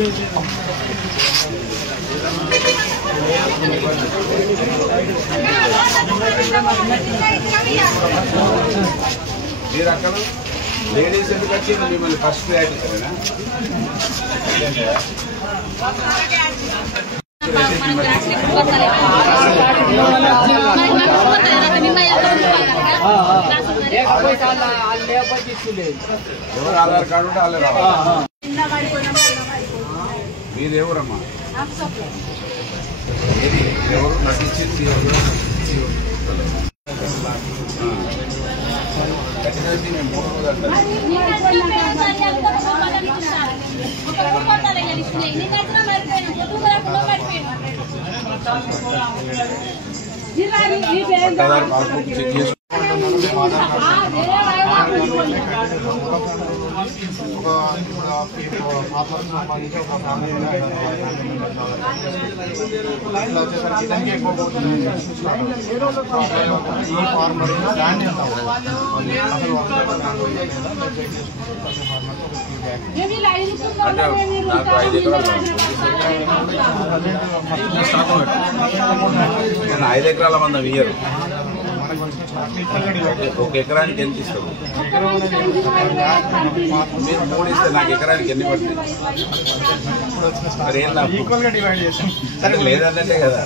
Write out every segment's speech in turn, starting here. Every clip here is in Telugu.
మీరు అక్కడ లేడీస్ ఎందుకు వచ్చి మిమ్మల్ని ఫస్ట్ ప్రయారిటీ సరేనా? ఎవరు ఆధార్ కార్డు ఉంటే వాళ్ళే రావాలి. మీది ఎవరమ్మా? ఎవరు నటించింది? నేను 3 రోజులు చెక్ చేసి నాకు 5 ఎకరాలు 5 ఎకరాల మందం ఇయ్యరు. 1 ఎకరానికి ఎంత ఇస్తావు? మీరు 3 ఇస్తే నాకు ఎకరానికి ఎన్ని పడుతుంది? మరి ఏం లాభం? లేదన్నట్టే కదా.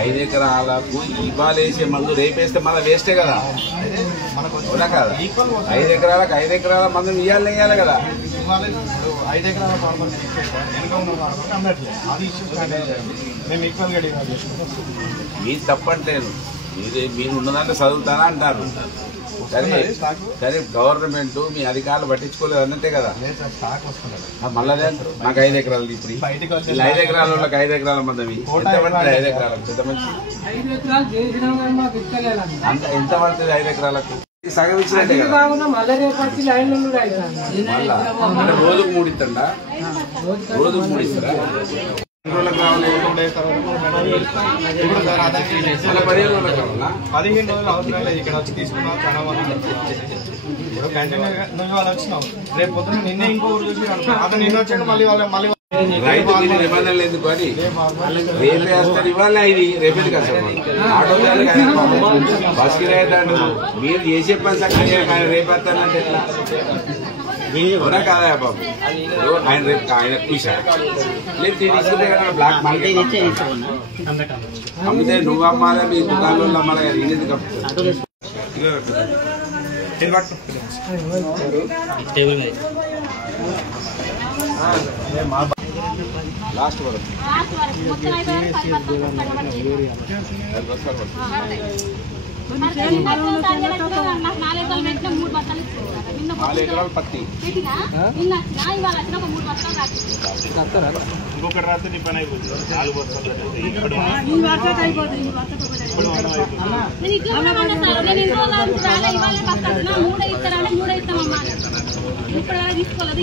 5 ఎకరాలకు ఇవ్వాలేసే మందు రేపేస్తే మళ్ళీ వేస్టే కదా. అవునా కదా? 5 ఎకరాలకు 5 ఎకరాల మందు ఇవ్వాలి కదా. 5 ఎకరాల ఫార్మర్ వెనుక ఉన్న ఫార్మర్ అందట్లేదు. అది ఇష్యూస్ మేము ఈక్వల్గా డివైడ్ చేసుకుంటాం. మీరు తప్పట్లేదు. మీరు ఉన్నదాంట్లో చదువుతానా అంటారు. సరే గవర్నమెంట్ మీ అధికారులు పట్టించుకోలేదు అన్నట్టే కదా. మళ్ళీ నాకు 5 ఎకరాలు ఇప్పుడు 5 ఎకరాల వాళ్ళకి 5 ఎకరాల మంది ఎంత పడుతుంది? 5 ఎకరాలకు పెద్ద మంచి ఎంత పడుతుంది? 5 ఎకరాలకు సగం ఇచ్చినట్టే కదా. అంటే రోజుకు 3 ఇస్తాడా? రోజుకు 3 ఇస్తారా? రోజులకు కావాలి. 15 రోజులకు కావాలా? 15 రోజులు అవసరం లేదు. ఇక్కడ వచ్చి తీసుకున్నాం ఇప్పుడు కంటిన్యూగా నువ్వు వాళ్ళు వచ్చినావు. రేపు పొద్దున్న నిన్నే ఇంకో ఊరు చూసి అతను నిన్న వచ్చాడు. మళ్ళీ రైతుకి నిబంధనలు ఎందుకు అని రేపే వస్తారు. ఇవాళ ఇది రేపేది కదా. ఆటో బస్ కిరాయితాడు. మీరు చేసే పని చక్కగా రేపు వస్తానంటే ఎట్లా? అవునా కాదా బాబు? ఆయన రేపు ఆయన తీసాడు. లేదు తీసుకుంటే కదా బ్లాక్ మార్కెట్ అమ్మితే నువ్వు అమ్మాలా మీ దుకాణంలో అమ్మాలా కదా. ఇది ఎందుకు లాస్ట్ వరకు పత్తి ఇంకొకటి రాత్రి నీ పని అయిపోతుంది. 4 బస్తాలు తీసుకోలేదు.